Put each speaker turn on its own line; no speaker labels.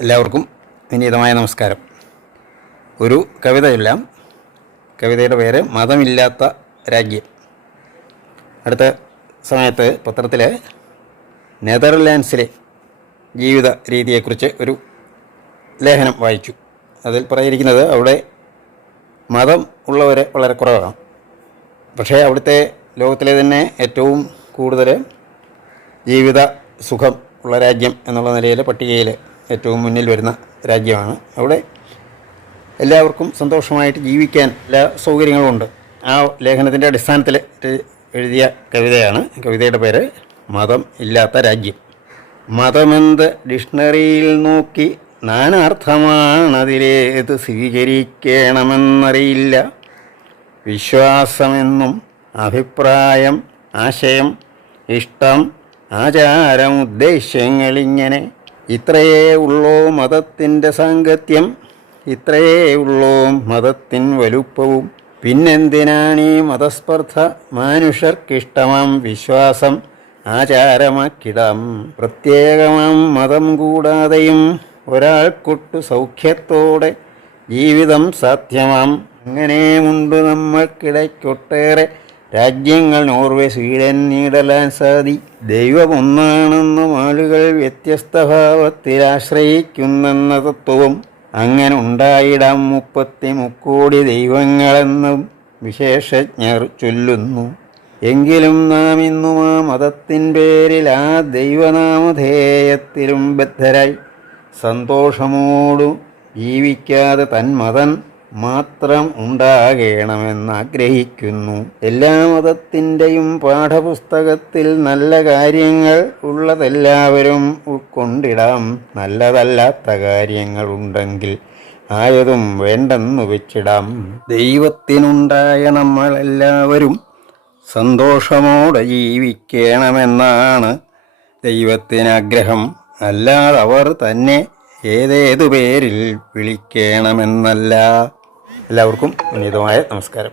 എല്ലാവർക്കും വിനീതമായ നമസ്കാരം. ഒരു കവിത ചൊല്ലാം കവിതയുടെ പേര് മതമില്ലാത്ത രാജ്യം. അടുത്ത സമയത്ത് പത്രത്തിലെ നെതർലാൻഡ്സിലെ ജീവിത രീതിയെക്കുറിച്ച് ഒരു ലേഖനം വായിച്ചു. അതിൽ പറഞ്ഞിരിക്കുന്നത് അവിടെ മതം ഉള്ളവർ വളരെ കുറവാണ്. പക്ഷേ അവിടുത്തെ ലോകത്തിലെ തന്നെ ഏറ്റവും കൂടുതൽ ജീവിത സുഖം ഉള്ള രാജ്യം എന്നുള്ള നിലയിൽ പട്ടികയിൽ ഏറ്റവും മുന്നിൽ വരുന്ന രാജ്യമാണ്. അവിടെ എല്ലാവർക്കും സന്തോഷമായിട്ട് ജീവിക്കാൻ എല്ലാ സൗകര്യങ്ങളുമുണ്ട് ആ ലേഖനത്തിന്റെ അടിസ്ഥാനത്തിൽ എഴുതിയ കവിതയാണ്. കവിതയുടെ പേര് മതം ഇല്ലാത്ത രാജ്യം. മതമെന്ത് ഡിക്ഷണറിയിൽ നോക്കി നാനാർത്ഥമാണതിലേത് സ്വീകരിക്കണമെന്നറിയില്ല. വിശ്വാസമെന്നും അഭിപ്രായം ആശയം ഇഷ്ടം ആചാരം ഉദ്ദേശ്യങ്ങളിങ്ങനെ ഇത്രയേ ഉള്ളോ മതത്തിന്റെ സാങ്കത്യം? ഇത്രയേ ഉള്ളോ മതത്തിൻ വലുപ്പവും? പിന്നെന്തിനാണീ മതസ്പർദ്ധ മാനുഷർക്കിഷ്ടമാം വിശ്വാസം? ആചാരമാക്കിടാം. പ്രത്യേകമാം മതം കൂടാതെയും ഒരാൾക്കൊട്ടു സൗഖ്യത്തോടെ ജീവിതം സാധ്യമാം. അങ്ങനെയുമുണ്ട് നമ്മൾക്കിടയ്ക്കൊട്ടേറെ രാജ്യങ്ങൾ നോർവേ സ്വീഡൻ നീഡലാൻഡ് സാദി ദൈവമൊന്നാണെന്നും ആളുകൾ വ്യത്യസ്ത ഭാവത്തിൽ ആശ്രയിക്കുന്നെന്ന തത്വവും അങ്ങനെ ഉണ്ടായിടാം മുപ്പത്തി മുക്കോടി ദൈവങ്ങളെന്നും വിശേഷജ്ഞർ ചൊല്ലുന്നു. എങ്കിലും നാം ഇന്നും ആ മതത്തിൻ പേരിൽ ആ ദൈവനാമധേയത്തിലും ബദ്ധരായി സന്തോഷമോടു ജീവിക്കാതെ തന്മതൻ മാത്രം ഉണ്ടാകണമെന്നാഗ്രഹിക്കുന്നു. എല്ലാ മതത്തിന്റെയും പാഠപുസ്തകത്തിൽ നല്ല കാര്യങ്ങൾ ഉള്ളതെല്ലാവരും ഉൾക്കൊണ്ടിടാം. നല്ലതല്ലാത്ത കാര്യങ്ങളുണ്ടെങ്കിൽ ആയതും വേണ്ടെന്നു വെച്ചിടാം. ദൈവത്തിനുണ്ടായ നമ്മളെല്ലാവരും സന്തോഷമോടെ ജീവിക്കണമെന്നാണ് ദൈവത്തിനാഗ്രഹം. അല്ലാതെ അവർ തന്നെ ഏതേതു പേരിൽ വിളിക്കണമെന്നല്ല. എല്ലാവർക്കും വിനീതമായ നമസ്കാരം.